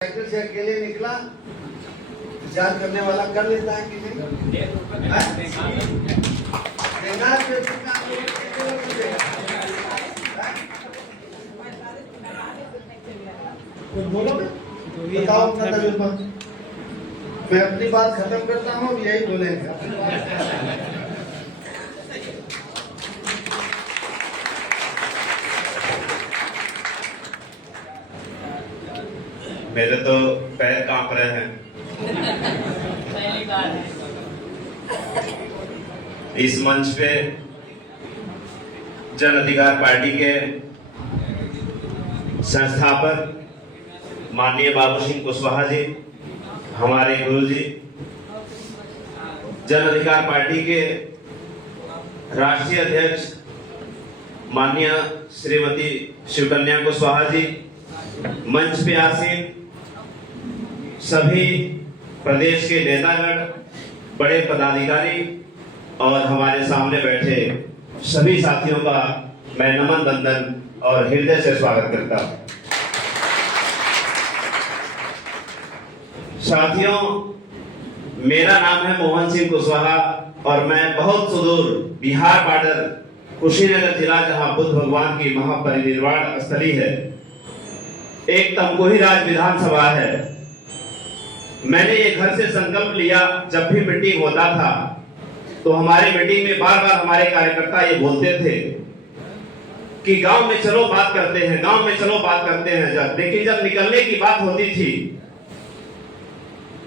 Cycle से अकेले निकला, विचार करने वाला कर लेता है कि नहीं? बोलो, बताओ अपना तजुर्बा। मैं अपनी बात खत्म करता हूँ, यही बोलेंगे। मेरे तो पैर कांप रहे हैं। इस मंच पे जन अधिकार पार्टी के संस्थापक माननीय बाबू सिंह कुशवाहा जी, हमारे गुरु जी, जन अधिकार पार्टी के राष्ट्रीय अध्यक्ष माननीय श्रीमती शिवकन्या कुशवाहा जी, मंच पे आसीन सभी प्रदेश के नेतागण, बड़े पदाधिकारी और हमारे सामने बैठे सभी साथियों का मैं नमन बंदन और हृदय से स्वागत करता हूं। साथियों, मेरा नाम है मोहन सिंह कुशवाहा और मैं बहुत सुदूर बिहार बॉर्डर कुशीनगर जिला, जहां बुद्ध भगवान की महापरिनिर्वाण स्थली है, एक तमकुही राज विधानसभा है। मैंने ये घर से संकल्प लिया, जब भी मीटिंग होता था तो हमारे मीटिंग में बार बार हमारे कार्यकर्ता ये बोलते थे कि गांव में चलो बात करते हैं, गांव में चलो बात करते हैं। लेकिन जब निकलने की बात होती थी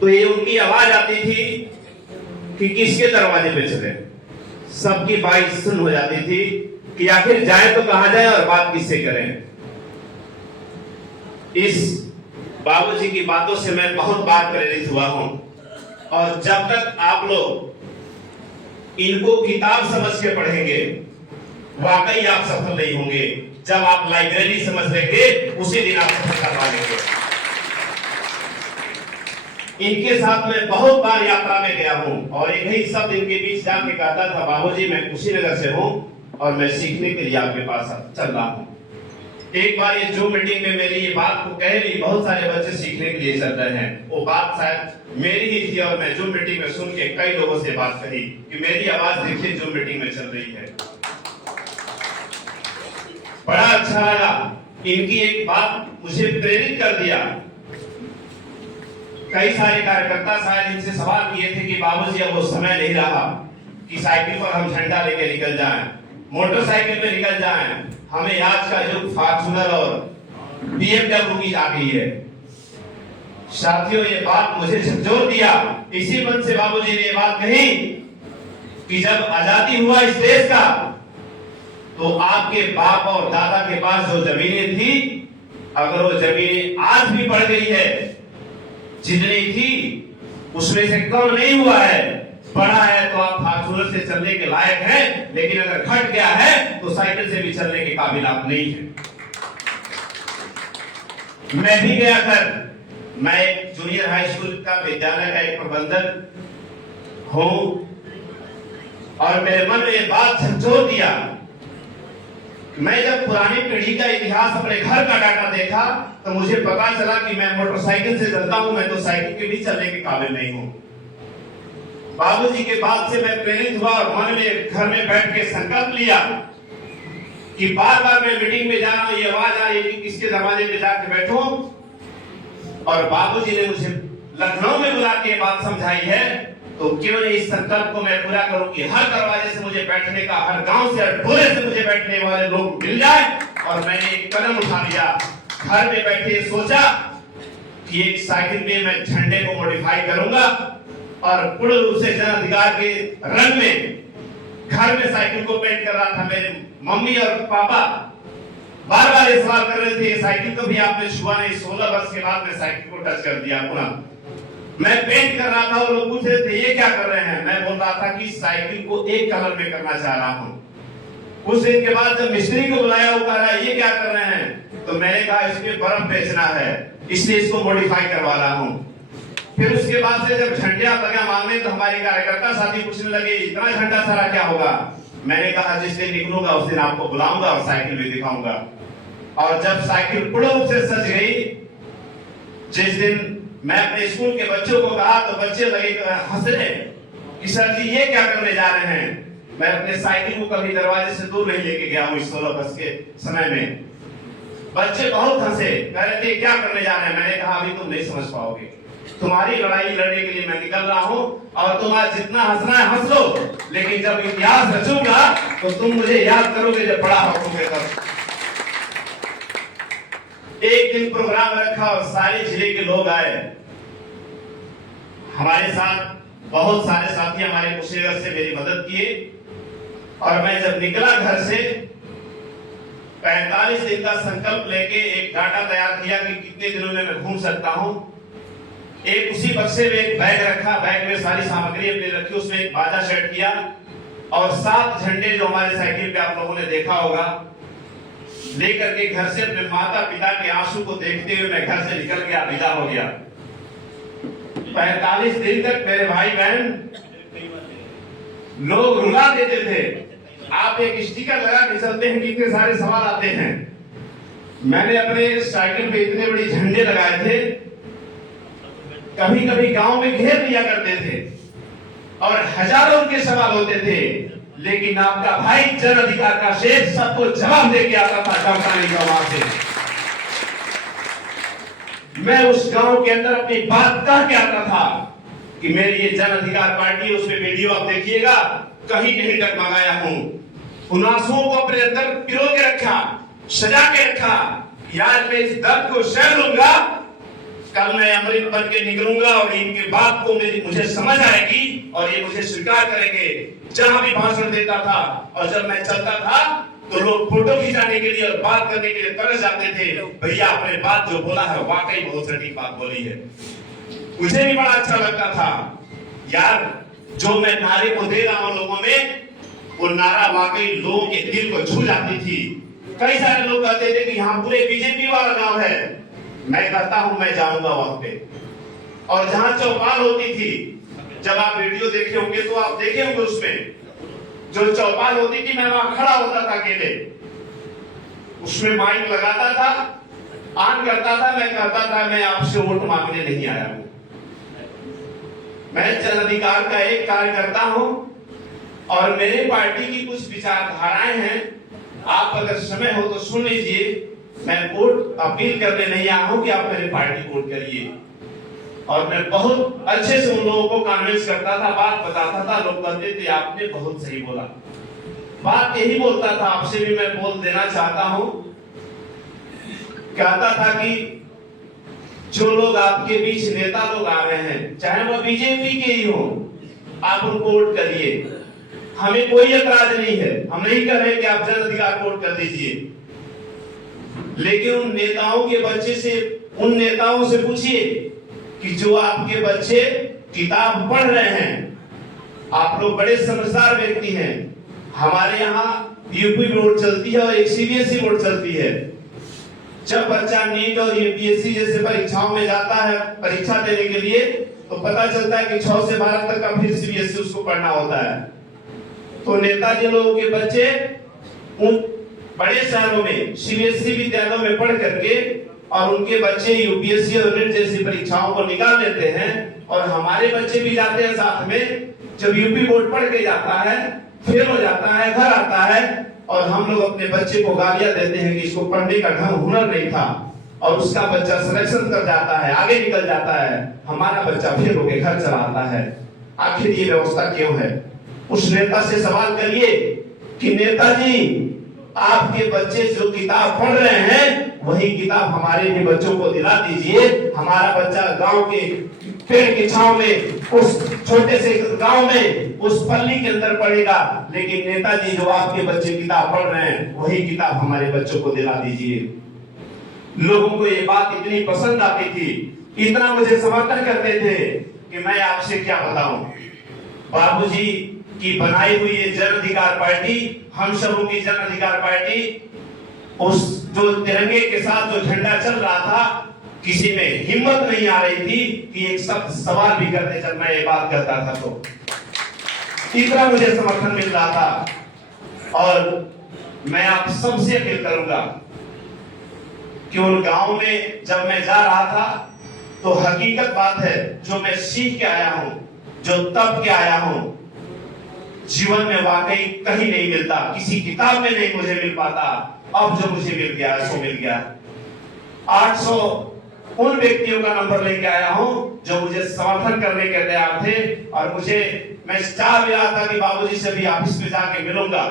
तो ये उनकी आवाज आती थी कि किसके दरवाजे पे चले। सबकी बात सुन हो जाती थी कि आखिर जाए तो कहां जाए और बात किससे करें। इस बाबूजी की बातों से मैं बहुत बार प्रेरित हुआ हूं और जब तक आप लोग इनको किताब समझ के पढ़ेंगे, वाकई आप सफल नहीं होंगे। जब आप लाइब्रेरी समझ लेंगे, उसी दिन आप सफल कर पाएंगे। इनके साथ मैं बहुत बार यात्रा में गया हूं और एक ही शब्द इनके बीच जाके कहता था, बाबूजी मैं कुशीनगर से हूं और मैं सीखने के लिए आपके पास चल रहा हूं। एक बार ये जो मीटिंग में मेरी ये बात को कह ली, बहुत सारे बच्चे सीखने के लिए चल रहे हैं, वो बात शायद मेरी ही थी और मैं जो मीटिंग में सुन के कई लोगों से बात करी कि मेरी आवाज देखिए जो मीटिंग में चल रही है। बड़ा अच्छा लगा। इनकी एक बात मुझे प्रेरित कर दिया। कई सारे कार्यकर्ता शायद इनसे सवाल किए थे कि बाबूजी अब वो समय नहीं रहा कि साइकिल पर हम झंडा लेके निकल जाएं, मोटरसाइकिल पे निकल जाएं। हमें आज का युग फॉर्च्यूनर और BMW की आ गई है। साथियों, ये बात मुझे झकझोर दिया। इसी मन से बाबूजी ने ये बात कही कि जब आजादी हुआ इस देश का तो आपके बाप और दादा के पास जो जमीनें थी, अगर वो जमीनें आज भी बढ़ गई है, जितनी थी उसमें से कम नहीं हुआ है, बढ़ा है, तो आप फॉर्च्यूनर से चलने के लायक हैं। लेकिन अगर घट गया है तो साइकिल से भी चलने के काबिल आप नहीं हैं। मैं भी गया कर, मैं एक जूनियर हाई स्कूल का विद्यालय का एक प्रबंधक हूं और मेरे मन में ये बात झकझोर दिया। मैं जब पुरानी पीढ़ी का इतिहास अपने घर का डाटा देखा तो मुझे पता चला कि मैं मोटरसाइकिल से चलता हूं, मैं तो साइकिल के भी चलने के काबिल नहीं हूं। बाबूजी के बात से मैं प्रेरित हुआ और मन में घर में बैठ के संकल्प लिया कि बार बार मैं मीटिंग में जा रहा हूं, ये आवाज आ रही है कि किसके दरवाजे पे जाके बैठूं। और बाबूजी ने मुझे लखनऊ में बुला के बात समझाई है, तो क्यों नहीं इस संकल्प को मैं पूरा करूं कि हर दरवाजे से मुझे बैठने का, हर गांव से, हर टोले से मुझे बैठने वाले लोग मिल जाए। और मैंने एक कदम उठा लिया। घर में बैठे सोचा कि एक साइकिल पे मैं झंडे को मॉडिफाई करूंगा और पूर्ण रूप से जन अधिकार के रंग में घर में साइकिल को पेंट कर रहा था। मेरे मम्मी और पापा बार बार ये सवाल कर रहे थे, साइकिल को भी आपने छुआ नहीं। 16 वर्ष के बाद मैं साइकिल को टच कर दिया पुनः। मैं पेंट कर रहा था और लोग पूछ रहे थे ये क्या कर रहे हैं। मैं बोल रहा था कि साइकिल को एक कलर में करना चाह रहा हूं। कुछ दिन के बाद जब मिस्त्री को बुलाया, वो कह रहा है ये क्या कर रहे हैं, तो मैंने कहा इसमें बर्फ बेचना है, इसलिए इसको मॉडिफाई करवा रहा हूं। फिर उसके बाद से जब झंडा लगा मांगने तो हमारे कार्यकर्ता साथी पूछने लगे इतना झंडा सारा क्या होगा। मैंने कहा जिस दिन निकलूंगा उस दिन आपको बुलाऊंगा और साइकिल भी दिखाऊंगा। और जब साइकिल पूर्ण रूप से सज गई जिस दिन मैं अपने स्कूल के बच्चों को कहा तो बच्चे लगे हंस रहे कि सर जी ये क्या करने जा रहे हैं। मैं अपने साइकिल को कभी दरवाजे से दूर नहीं लेके गया हूँ इस 16 बस के समय में। बच्चे बहुत हंसे, कह रहे थे क्या करने जा रहे हैं। मैंने कहा अभी तुम नहीं समझ पाओगे, तुम्हारी लड़ाई लड़ने के लिए मैं निकल रहा हूँ और तुम आज जितना हंसना है हंस लो, लेकिन जब इतिहास रचूंगा तो तुम मुझे याद करोगे जब बड़ा होगे तब। एक दिन प्रोग्राम रखा और सारे जिले के लोग आए हमारे साथ। बहुत सारे साथी हमारे कुशीनगर से मेरी मदद किए और मैं जब निकला घर से 45 दिन का संकल्प लेके एक डाटा तैयार किया कि कितने दिनों में मैं घूम सकता हूं। एक उसी बक्से में एक बैग रखा, बैग में सारी सामग्री अपनी रखी, उसमें एक बाजा सेट किया और 7 झंडे जो हमारे साइकिल पे आप लोगों ने देखा होगा लेकर के घर से अपने माता पिता के आंसू को देखते हुए मैं घर से निकल गया, विदा हो गया। 45 दिन तक मेरे भाई बहन लोग रुला देते थे। आप एक स्टिकर लगा के चलते हैं कितने सारे सवाल आते हैं। मैंने अपने साइकिल पे इतने बड़े झंडे लगाए थे, कभी कभी गांव में घेर लिया करते थे और हजारों के सवाल होते थे, लेकिन आपका भाई जन अधिकार का शेर सबको जवाब दे के आता था चौंकाने का वहां से। मैं उस गांव के अंदर अपनी बात कह के आता था कि मेरी ये जन अधिकार पार्टी, उसमें वीडियो आप देखिएगा, कहीं नहीं डगमगाया हूं। उन आंसुओं को अपने अंदर पिरो के रखा, सजा के रखा। यार मैं इस दर्द को सह लूंगा, कल मैं अमृत बन के निकलूंगा और इनकी बात को मुझे समझ आएगी और ये मुझे स्वीकार करेंगे। जहां भी भाषण देता था और जब मैं चलता था तो लोग फोटो खिंचाने के लिए और बात करने के लिए तरस जाते थे, भैया आपने बात जो बोला है वाकई बहुत सटीक बात बोली है। मुझे भी बड़ा अच्छा लगता था यार, जो मैं नारे को दे रहा हूं लोगों में, वो नारा वाकई लोगों के दिल को छू जाती थी। कई सारे लोग कहते थे कि यहाँ पूरे बीजेपी वाला गांव है। मैं कहता हूं मैं जाऊंगा वहां पे, और जहां चौपाल होती थी, जब आप वीडियो देखे होंगे तो आप देखे होंगे उसमें जो चौपाल होती थी, मैं वहां खड़ा होता था अकेले, उसमें माइक लगाता था, ऑन करता था, मैं कहता था मैं आपसे वोट मांगने नहीं आया हूं, मैं जन अधिकार का एक कार्यकर्ता हूं और मेरे पार्टी की कुछ विचारधाराएं हैं। आप अगर समय हो तो सुन लीजिए। मैं वोट अपील करने नहीं आया हूं कि आप मेरे पार्टी वोट करिए। और मैं बहुत अच्छे से उन लोगों को कन्विंस करता था, बात बताता था। लोग कहते थे आपने बहुत सही बोला। बात यही बोलता था, आपसे भी मैं बोल देना चाहता हूं। कहता था कि जो लोग आपके बीच नेता लोग आ रहे हैं, चाहे वह बीजेपी के ही हो, आप उनको वोट करिए, हमें कोई ऐतराज नहीं है। हम नहीं कह रहे कि आप जन अधिकार वोट कर दीजिए, लेकिन उन नेताओं के बच्चे से, उन नेताओं से पूछिए कि जो आपके बच्चे किताब पढ़ रहे हैं, आप लोग बड़े समझदार व्यक्ति हैं। हमारे यहाँ यूपी बोर्ड चलती है और एक सीबीएसई बोर्ड चलती है। जब बच्चा नीट और यूपीएससी जैसे परीक्षाओं में जाता है परीक्षा देने के लिए, तो पता चलता है कि 6 से 12 तक का फिर सीबीएसई उसको पढ़ना होता है। तो नेताजी लोगों के बच्चे उन बड़े शहरों में सीबीएसई विद्यालयों में पढ़ करके और उनके बच्चे यूपीएससी और नीट जैसी परीक्षाओं को निकाल लेते हैं, और हमारे बच्चे भी जाते हैं साथ में। जब यूपी बोर्ड पढ़ के जाता है, फेल हो जाता है, घर आता है, और हम लोग अपने बच्चे को गालियां देते हैं कि इसको पढ़ने का ढंग हुनर नहीं था, और उसका बच्चा सिलेक्शन कर जाता है, आगे निकल जाता है, हमारा बच्चा फेल होकर घर चला आता है। आखिर ये व्यवस्था क्यों है? उस नेता से सवाल करिए कि नेताजी, आपके बच्चे जो किताब पढ़ रहे हैं वही किताब हमारे भी बच्चों को दिला दीजिए। हमारा बच्चा गांव के पेड़ की छांव में, उस छोटे से गांव में, उस पल्ली के अंदर पढ़ेगा, लेकिन नेताजी जो आपके बच्चे किताब पढ़ रहे हैं वही किताब हमारे बच्चों को दिला दीजिए। लोगों को ये बात इतनी पसंद आती थी, इतना मुझे समर्थन करते थे कि मैं आपसे क्या बताऊं। बाबूजी की बनाई हुई ये जन अधिकार पार्टी, हम सबों की जन अधिकार पार्टी, उस जो तिरंगे के साथ जो झंडा चल रहा था, किसी में हिम्मत नहीं आ रही थी कि एक शब्द सवाल भी करते जब मैं ये बात करता था तो इतना मुझे समर्थन मिल रहा था। और मैं आप सबसे अपील करूंगा कि उन गांव में जब मैं जा रहा था तो हकीकत बात है, जो मैं सीख के आया हूं, जो तप के आया हूं, जीवन में वाकई कहीं नहीं मिलता, किसी किताब में नहीं मुझे मिल पाता। अब जो मुझे मिल गया सो मिल गया। 800 उन व्यक्तियों का नंबर लेके आया हूं जो मुझे समर्थन करने के तैयार थे, और मैं चाह भी रहा था कि बाबूजी से भी ऑफिस में जाके मिलूंगा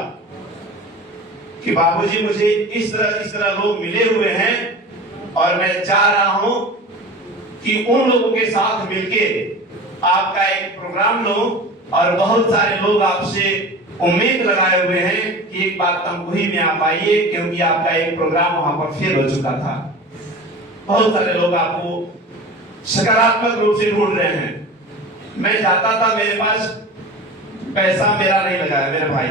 कि बाबूजी मुझे इस तरह लोग मिले हुए हैं, और मैं चाह रहा हूं कि उन लोगों के साथ मिलके आपका एक प्रोग्राम लो, और बहुत सारे लोग आपसे उम्मीद लगाए हुए हैं कि एक बार तमकुही में आप आइए, क्योंकि आपका एक प्रोग्राम वहां पर फेल हो चुका था। बहुत सारे लोग आपको सकारात्मक रूप से ढूंढ रहे हैं। मैं जाता था, मेरे पास पैसा मेरा नहीं लगा है मेरे भाई,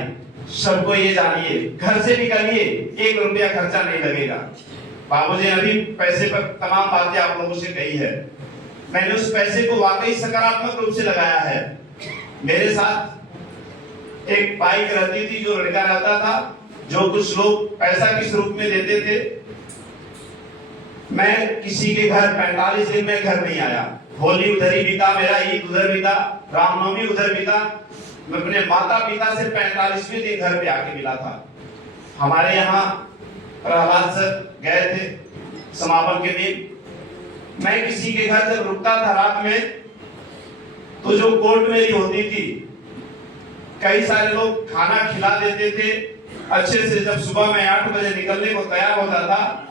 सबको ये जानिए, घर से निकलिए 1 रुपया खर्चा नहीं लगेगा। बाबूजी ने अभी पैसे पर तमाम बातें आप लोगों से कही है। मैंने उस पैसे को वाकई सकारात्मक रूप से लगाया है। मेरे साथ एक बाइक रहती थी, जो लड़का रहता था, जो कुछ लोग पैसा किस रूप में देते थे। मैं किसी के घर 45 दिन में घर नहीं आया। होली उधर ही बीता, मेरा ईद उधर बीता, रामनवमी उधर बीता। मैं अपने माता पिता से 45वें दिन घर पे आके मिला था। हमारे यहाँ प्रहलाद सर गए थे समापन के दिन। मैं किसी के घर जब रुकता था रात में, तो जो कोर्ट मेरी होती थी, कई सारे लोग खाना खिला देते थे अच्छे से। जब सुबह मैं 8 बजे निकलने को तैयार होता था,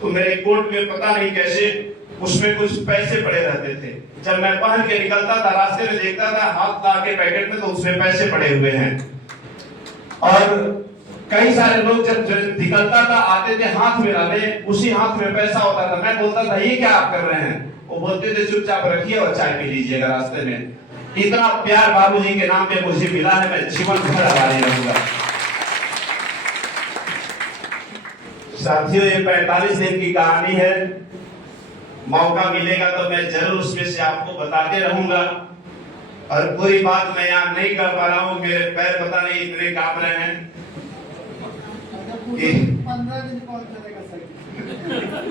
तो मेरे कोट में पता नहीं कैसे उसमें कुछ पैसे पड़े रहते थे। जब मैं पहन के निकलता था, रास्ते में देखता था हाथ ला के पैकेट में, तो उसमें पैसे पड़े हुए हैं। और कई सारे लोग जब निकलता था, आते थे हाथ मिलाने, उसी हाथ में पैसा होता था। मैं बोलता था ये क्या आप कर रहे हैं? वो बोलते थे चुपचाप रखिए और चाय पी लीजिएगा रास्ते में। इतना प्यार बाबूजी के नाम पे मुझे मिला है, मैं जीवन भर आभारी रहूंगा। साथियों, ये 45 दिन की कहानी है। मौका मिलेगा तो मैं जरूर उसमें से आपको बताते रहूंगा। और पूरी बात मैं यहाँ नहीं कर पा रहा हूँ, मेरे पैर पता नहीं इतने कांप रहे हैं। 15 दिन कौन करेगा सर?